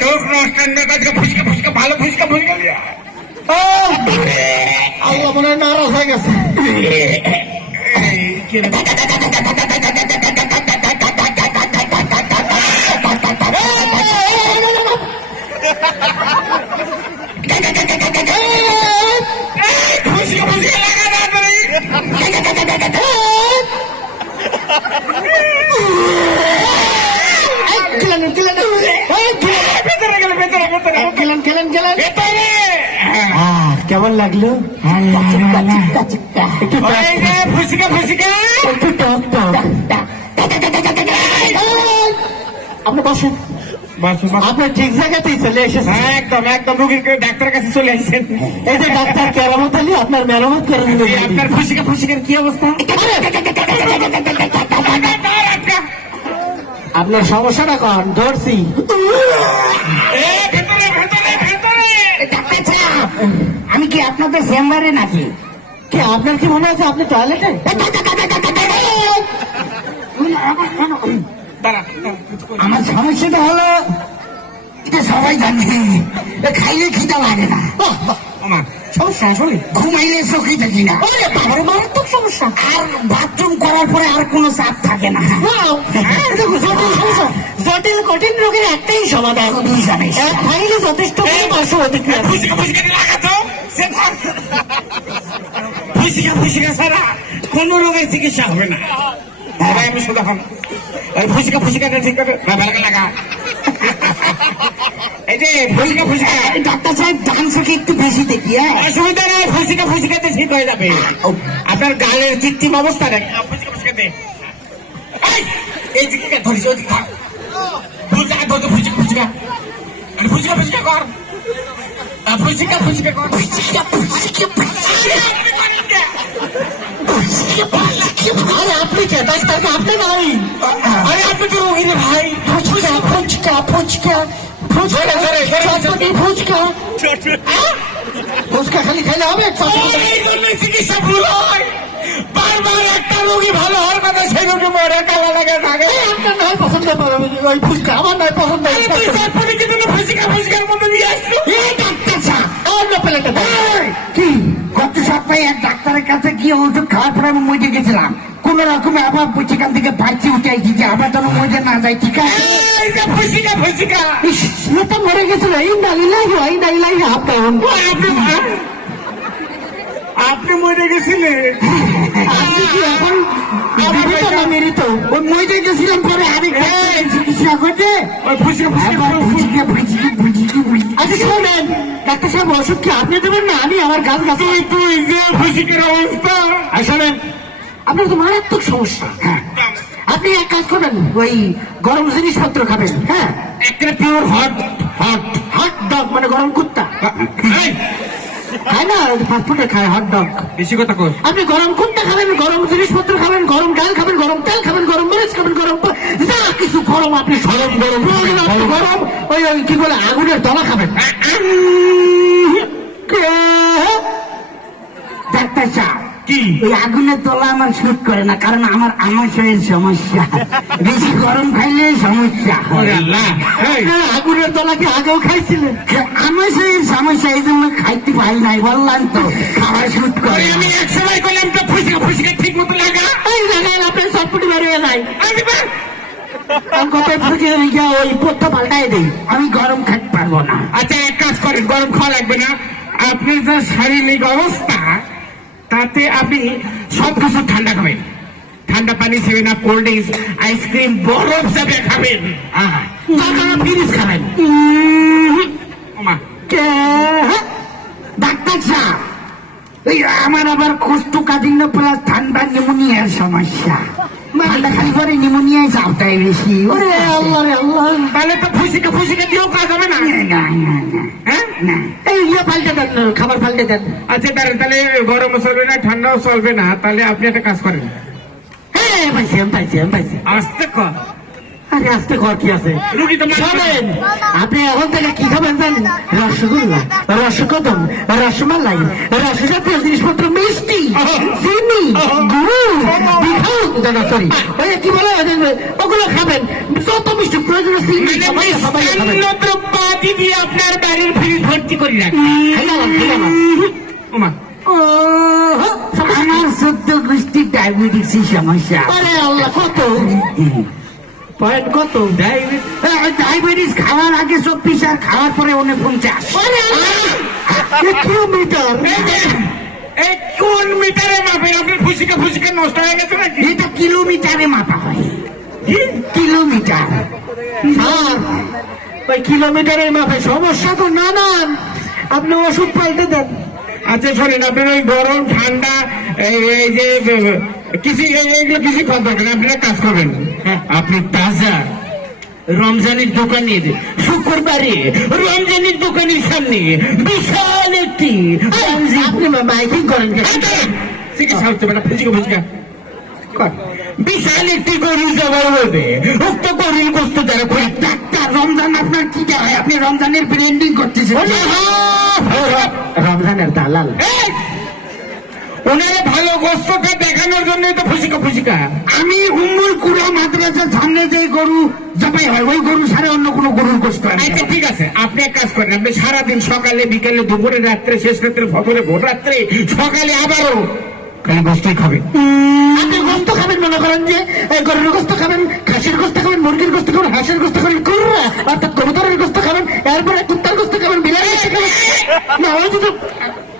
তোর অনুষ্ঠানের কাছে ফুচকা ফুচকা ভালো ফুচকা ফুচকা দিয়া আল্লাহ মনে হয় নারাজ হয়ে গেছে। ফুচকা ফুচকা লাগা না কেমন লাগলো? ফুচকা ফুচকা একটু টক টক। আপনি বসেন, আপনি ঠিক জায়গাতেই চলে এসেছেন। একদম একদম রুগীর ডাক্তারের কাছে চলে আসছেন। এই যে ডাক্তার কেরামত আলী আপনার মেরামত করে দিল। আপনার ফুচকা ফুচকার কি অবস্থা? আপনার সমস্যাটা কন ধরছি। আমি কি আপনাদের চেম্বারে নাকি? কি আপনার কি মনে আছে আপনি টয়লেটে? আমার সমস্যাটা হলো এটা সবাই জানে, খাইলে খিদা লাগে না, সমস্যা আসলে ঘুমাইলে চোখে দেখি না, মারাত্মক সমস্যা। আর বাথরুম করার পরে আর কোনো চাপ থাকে না। জটিল কঠিন রোগের একটাই সমাধান, এক খাইলে যথেষ্ট পার্শ্ব প্রতিক্রিয়া। ফুচকা ফুচকা ছাড়া কোন রোগের চিকিৎসা হবে না। আমি শুধু ফুচকা ফুচকাটা ঠিক করে লাগা। এই যে ফুচকা ফুচকা ডাক্তার সাহেব ডান চোখে একটু বেশি দেখি। অসুবিধা নেই, ফুচকা ফুচকাতে ঠিক হয়ে যাবে। আপনার গালের কৃত্রিম অবস্থা নেই। ফুচকা ফুচকাতে এই দিকে ধরিস, ওই দিকে ফুচকা ধরতে ফুচকা ফুচকা ফুচকা ফুচকা কর, ফুচকা ফুচকা কর, ফুচকা ফুচকা। আরে আপনি কে ডাক্তারকে? আপনি নাই? আরে আপনি তো রোগী রে ভাই। ফুচকা ফুচকা ফুচকা ফুচকা ফুচকা ফুচকা খালি খাইলে হবে? এই জন্য চিকিৎসা ভুল হয়, বারবার একটা রোগী ভালো হওয়ার কথা সেই রোগী মরে কালা লাগে থাকে। আপনার নয় পছন্দ ওই ফুচকা, আমার নয় পছন্দ। ফুচকা ফুচকার মতো নিয়ে আসলো। ডাক্তার সাহেব আমার না পেলে কি গত সপ্তাহে এক ডাক্তারের কাছে গিয়ে ওষুধ খাওয়ার পরে আমি মজে গেছিলাম, কোন রকমে আবার সেখান থেকে বাড়ছি উঠে আইছি যে আবার যেন মজে না যায়। ঠিক আছে ফুচকা ফুচকা তো মরে গেছিল। এই নালিলাই হয় নালিলাই আপনার আপনি মরে গেছিলেন। আপনি কি এখন জীবিত না মৃত? ওই মজে গেছিলাম পরে আরেক ডাক্তার চিকিৎসা করতে ফুচকা ফুচকা আচ্ছা শোনেন ডাক্তার সাহেব, ওষুধ কি আপনি দেবেন না আমি আমার গাছ গাছ? তুই যে ফুচকার অবস্থা। আর শোনেন আপনার তো মারাত্মক সমস্যা। হ্যাঁ আপনি এক কাজ করবেন, ওই গরম জিনিসপত্র খাবেন। হ্যাঁ একটা pure hot hot hot dog মানে গরম কুত্তা খায় না, ফাস্টফুডে খায় হট ডগ। বেশি কথা কর। আপনি গরম কুত্তা খাবেন, গরম জিনিসপত্র খাবেন, গরম ডাল খাবেন, গরম তেল খাবেন, গরম মরিচ খাবেন, গরম যা কিছু গরম আপনি গরম গরম গরম ওই কি বলে আগুনের তলা খাবেন। ডাক্তার সাহেব কি ওই আগুনের তলা আমার শুট করে না, কারণ আমার আমাশয়ের সমস্যা, বেশি গরম খাইলে সমস্যা। আগুনের তলা কি আগেও খাইছিলেন? আমাশয়ের সমস্যা, এই জন্য খাইতে পারি নাই, বললাম তো খাবার শুট করে। আমি এক সময় করলাম তো ফুচকা ফুচকা ঠিক মতো লাগা। এই জায়গায় আপনার চটপটি বেরিয়ে নাই। আমি কত ফুচকে গিয়ে ওই পথ্য পাল্টাই দিই। আমি গরম খাইতে পারবো না। আচ্ছা এক কাজ করেন, গরম খাওয়া লাগবে না। আপনার যা শারীরিক অবস্থা তাতে আপনি সবকিছু ঠান্ডা খাবেন, ঠান্ডা পানি, 7 আপ, কোল্ড ড্রিঙ্কস, আইসক্রিম, বরফ যাবে খাবেন, ফ্রিজ খাবেন। ওমা ডাক্তার সাহেব ওই আমার আবার কোষ্ঠকাঠিন্য প্লাস ঠান্ডা নিউমোনিয়ার সমস্যা, ঠান্ডা খালি করে নিউমোনিয়ায় চাপটাই বেশি। ওরে আল্লাহ রে আল্লাহ, তাহলে তো ফুচকা ফুচকা দিয়েও কাজ হবে না। হ্যাঁ এই ইয়ে পাল্টে দেন, খাবার পাল্টে দেন। আচ্ছা তাহলে গরমও চলবে না, ঠান্ডাও চলবে না, তাহলে আপনি একটা কাজ করেন। হ্যাঁ পাইছি আমি পাইছি আমি পাইছি। আস্তে কর। আরে আস্তে ঘর কি আছে? রুগী তো শোনেন আপনি এখন থেকে কি খাবেন জানেন? রসগোল্লা, রসকদম, রসমালাই, রসজাতীয় জিনিসপত্র, মিষ্টি, চিনি, গুড়, সরি ওই কি বলে ওগুলো খাবেন। যত মিষ্টি প্রয়োজন আছে সবাই খাবেন। কোটি দিয়ে আপনার বাড়ির ফ্রিজ ভর্তি করি রাখি। ওমা, ও আমার 14 গোষ্ঠীর ডায়াবেটিসের সমস্যা। আরে আল্লাহ, কত পয়েন্ট কত? ডায়াবেটিস খাওয়ার আগে 24 আর খাওয়ার পরে 49। আরে আল্লাহ, কিলোমিটার। এই কোন মিটারে মাপেন? আপনার ফুসিকা ফুসিকা নষ্ট হয়ে গেছে নাকি? এটা কিলোমিটারে মাপা হয়। কিলোমিটার। স্যার, ওই কিলোমিটারের মাপে সমস্যা তো নানান, আপনি ওষুধ পাল্টে দেন। আচ্ছা শোনেন, আপনার ওই গরম ঠান্ডা এই যে কিছু এইগুলো কিছু খাওয়া দরকার নেই। আপনারা কাজ করবেন, আপনি তাজা রমজানের দোকানের শুক্রবারে রমজানের দোকানের সামনে বিশাল একটি আপনি মাইকিং করেন কেন? চিকিৎসা হচ্ছে বেটা, ফুসিকা ফুসিকা বিশাল একটি গরু জবাই হবে। উক্ত গরুর গোস্ত যারা করে ডাক্তার, রমজান আপনার কি হয়? আপনি রমজানের ব্র্যান্ডিং করতেছেন। রমজানের দালাল। ওনারা ভালো গোস্তটা দেখানোর জন্য তো ফুসিকা ফুসিকা। আমি উম্মুল কুরা মাদ্রাসার সামনে যে গরু জবাই হয় ওই গরু ছাড়া অন্য কোনো গরুর গোস্ত হয় না। আচ্ছা ঠিক আছে, আপনি এক কাজ করেন, আপনি সারাদিন সকালে বিকেলে দুপুরে রাত্রে শেষ রাত্রে ফজরে ভোর রাত্রে সকালে আবারও খালি গোস্তই খাবেন। আপনি গোস্ত খাবেন, মনে করেন যে গরুর গোস্ত খাবেন, খাসির গোস্ত খাবেন, মুরগির গোস্ত খাবেন, হাঁসের গোস্ত খাবেন, গরুরা অর্থাৎ কবুতরের গোস্ত খাবেন, এরপরে কুত্তার গোস্ত খাবেন, বিড়ালের গোস্ত খাবেন। না ওই যদি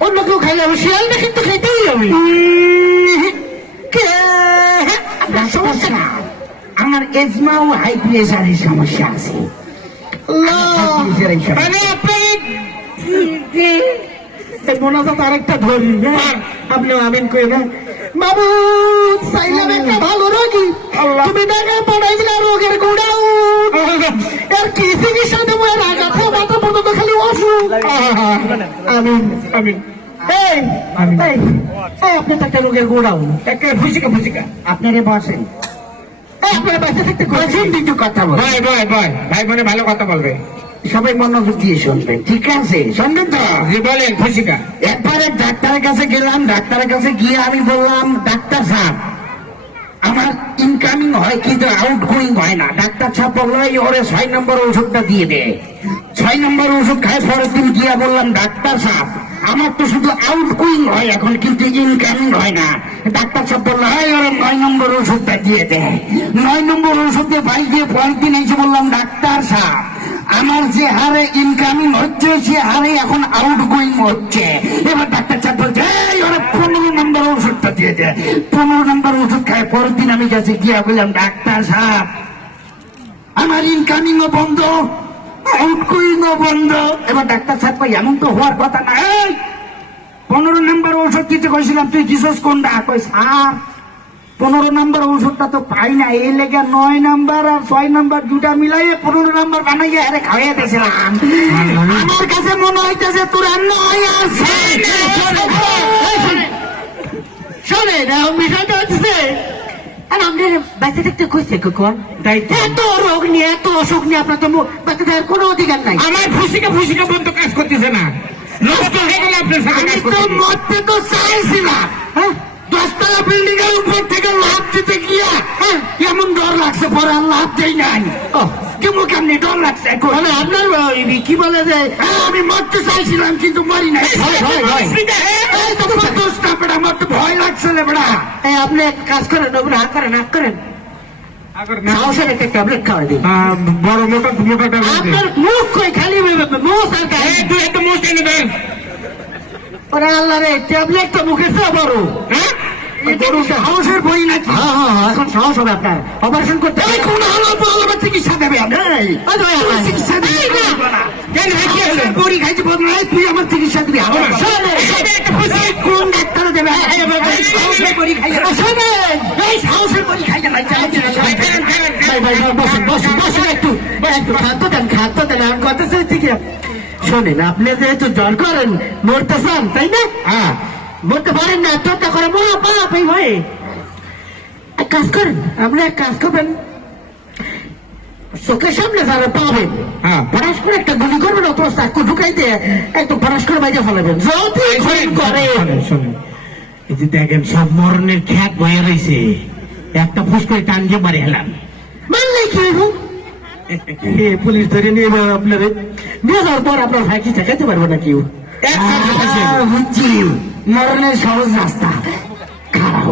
অন্য কেউ খাইলে হবে, শিয়ালটা কিন্তু খেতেই হবে। সমস্যা না, আমার এজমা ও হাই প্রেশারের সমস্যা আছে। মানে আপনি মোনাজাত আরেকটা ধরি, হ্যাঁ? আপনি আমিন কই না বাবু, চাইলাম একটা ভালো রোগী, তুমি টাকা পাঠাই দিলে রোগের গোড়াও এর কি চিকিৎসা দেবো? এর আঘাত মাথা পর্যন্ত খালি অসুখ। আমিন আমি এই এই, আপনি তো একটা রোগের গোড়াও। একটা ফুসিকা ফুসিকা। আপনারে বসেন, আপনার বাচ্চা থাকতে বসেন, দুটো কথা বল। ভাই ভাই ভাই ভাই বোনে ভালো কথা বলবে। সবাই মনোযোগ দিয়ে শুনবেন, ঠিক আছে? শুনবেন তো? জি বলেন ফুসিকা। একবারে ডাক্তারের কাছে গেলাম, ডাক্তারের কাছে গিয়ে আমি বললাম, ডাক্তার সাহেব আমার ইনকামিং হয় কিন্তু আউট গোয়িং হয় না। ডাক্তার সাহেব বললো এই ওরে 6 নম্বর ওষুধটা দিয়ে দে। 6 নম্বর ওষুধ খায় পরের দিন গিয়া বললাম, ডাক্তার সাহেব আমার তো শুধু আউট গোয়িং হয় এখন, কিন্তু ইনকামিং হয় না। ডাক্তার সাহেব বললো এই ওরে 9 নম্বর ওষুধটা দিয়ে দে। 9 নম্বর ওষুধ দিয়ে বাড়ি দিয়ে পরের দিন এসে বললাম, ডাক্তার সাহেব আমার যে হারে ইনকামিং হচ্ছে সে হারে এখন আউট গোয়িং হচ্ছে। এবার ডাক্তার সাহেব বলছে এই ওরা 15 নম্বর ওষুধটা দিয়ে দেয়। 15 নম্বর ওষুধ খায় পরের দিন আমি কাছে গিয়ে বললাম, ডাক্তার সাহেব আমার ইনকামিং ও বন্ধ, আউট গোয়িং ও বন্ধ। এবার ডাক্তার সাহেব কই এমন তো হওয়ার কথা না। 15 নম্বর ওষুধ দিতে কইছিলাম, তুই দিছস কোনটা? কই স্যার 15 নম্বর ওষুধটা তো পাই না, এই লেগে 9 নম্বর আর 6 নম্বর দুটা মিলাইয়ে 15 নম্বর বানাইয়ে আরে খাইয়ে দিয়েছিলাম। আমার কাছে মনে হইতেছে তোরা 9 আর 6 শোনেন, বিষয়টা হচ্ছে আপনার বাচ্চা থাকতে কইছে কখন এত রোগ নিয়ে এত অসুখ নিয়ে আপনার তো বাচ্চা থাকার কোনো অধিকার নাই। আমার ফুসিকা ফুসিকা বন্ধ কাজ করতেছে না, নষ্ট হয়ে গেল আপনার সাথে আমি কাজ তো করতে। মরতে তো চাইছিলাম, হ্যাঁ 10তলা বিল্ডিং এর উপর থেকে লাফ দিতে গিয়া এমন ডর লাগছে, পরে আর লাফ দেই নাই। কেমন কেমনি ডর লাগছে এখন। মানে আপনার কি বলে যে আমি মরতে চাইছিলাম কিন্তু মরি নাই। এই তো দোষ না বেড়া, আমার তো ভয় লাগছে রে বেড়া। আপনি এক কাজ করেন, ওপরে হাত করেন, হাত করেন, সাহসের একটা ট্যাবলেট খাওয়াই দিন। বড় মোটা মোটাটা আপনার মুখ কই খালি মুখ আর গায়ে। তুই একটা মোষ টেনে দেন। ওরে আল্লাহ রে, ট্যাবলেট তো মুখের চেয়ে বড়। হ্যাঁ সাহসের বই নাকি? হ্যাঁ হ্যাঁ হ্যাঁ, এখন সাহস হবে আপনার, অপারেশন করতে হবে। কোন আলো আলো চিকিৎসা দেবে? চিকিৎসা দিবি না? কেন কি হলো? বড়ি খাইতে বল না, তুই আমার চিকিৎসা দিবি। কোন ডাক্তার দেবে? সাহসের বড়ি খাইতে, এই সাহসের বড়ি খাইতে নাই। ভাই ভাই ভাই, বসেন বসেন বসেন, একটু একটু খাদ্য দেন, খাদ্য দেন। আমি কথা চাইছি কি, শোনেন, আপনি যেহেতু জ্বর করেন, মরতে চান তাই না? হ্যাঁ মরতে পারেন না, চর্চা করে মরা পাপ এই ভয়ে। এক কাজ করেন, আপনি এক কাজ করবেন, চোখের সামনে যারা পাবেন হ্যাঁ ফরাস করে একটা গুলি করবেন, অথবা চাকু ঢুকাই দিয়ে একদম ফরাস করে বাইরে ফেলাবেন। যদি খুন করে, শোনেন, এই যে দেখেন সব মরণের খ্যাত বয়ে রয়েছে, একটা ফুস করে টান দিয়ে মারি হেলাম। মানলে কি হইব? এ পুলিশ ধরে নিয়ে আপনার নিয়ে যাওয়ার পর আপনার ভাই কি ঠেকাইতে পারবো না কেউ বুঝছি মরণের সহজ রাস্তা খারাপ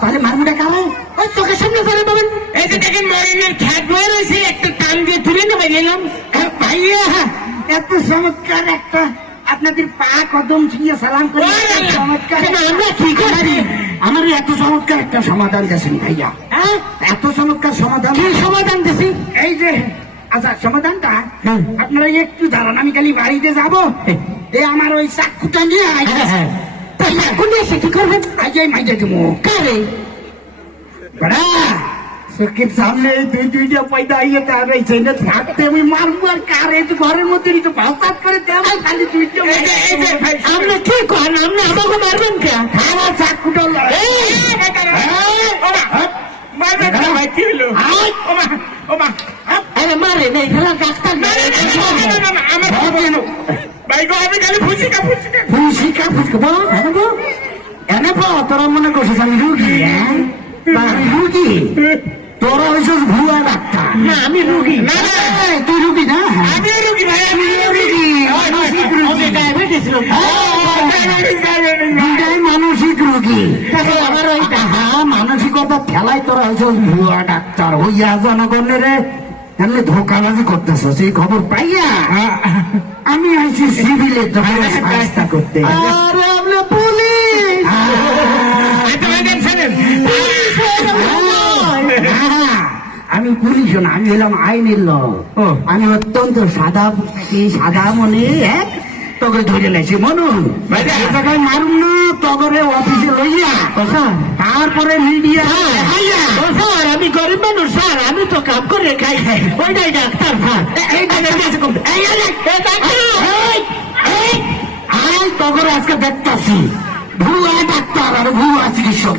তাহলে মারমুটা কারাও ওই চোখের সামনে ধরে পাবেন। এই যে দেখেন মরিনের খ্যাত বয়ে রয়েছে, একটা টান দিয়ে তুলে নেবে গেলাম। ভাইয়া এত চমৎকার একটা আপনাদের পা কদম ছুঁয়ে সালাম করে চমৎকার আমরা কি করছি? আমার এত চমৎকার একটা সমাধান দিয়েছেন ভাইয়া। হ্যাঁ এত চমৎকার সমাধান কি সমাধান দিছি? এই যে আচ্ছা সমাধানটা হ্যাঁ। আপনারা একটু দাঁড়ান, আমি খালি বাড়িতে যাবো। এই আমার ওই চাকুটা নিয়ে হ্যাঁ তা এখন এসে কি করবেন? আইজাই মাইজা দিব কারে বড়া চোখের সামনে এই দুইটা পয়দা আইয়ে তার এই চেনে থাকতে আমি মারবো আর কারে তো ঘরের মধ্যে নিচে ভাষাত করে দেব খালি দুইটা এই যে ভাই, আপনি কি করেন? আপনি আমাকে মারবেন কে? আমার চাকুটা মারবে না ভাই, কি হলো? ওমা, ওমা, আরে মারে না এখানে ডাক্তার না, না, না, না, না, না, আমার ভাই গো, আমি খালি ফুসিকা ফুসিকা। ফুসিকা ফুসকা বল এনে তোরা মনে করছিস আমি রুগী? হ্যাঁ আমি রুগী, তোরা হয়েছিস ভুয়া ডাক্তার। না আমি রুগী না, না, এই, তুই রুগী না? আমিও রুগী ভাই, আমিও রুগী। মানসিক রুগী। ডায়াবেটিস লোক দুইটাই মানসিক রুগী। আমার ওই হ্যাঁ মানসিকতা ঠেলাই তোরা হয়েছিস ভুয়া ডাক্তার হইয়া জনগণের এমনি ধোকাবাজি করতেছ সেই খবর পাইয়া আমি আইছি সিভিলে তোর চেষ্টা করতে। আরে আপনি পুলিশ আচ্ছা ভাই, দেন, শোনেন। আমি পুলিশ না, আমি হলাম আইনের লোক। আমি অত্যন্ত সাদা মনে তোকে ধরে লাইছি মনু ভাইয়া। এই জায়গায় মারুম না তগরে অফিসে লইয়া তারপরে মিডিয়া ও স্যার আমি গরিব মানুষ স্যার, আমি তো কাম করে খাই ওইটাই ডাক্তার স্যার। তগরে আজকে দেখতেছি ভুয়া ডাক্তার আর ভুয়া চিকিৎসক।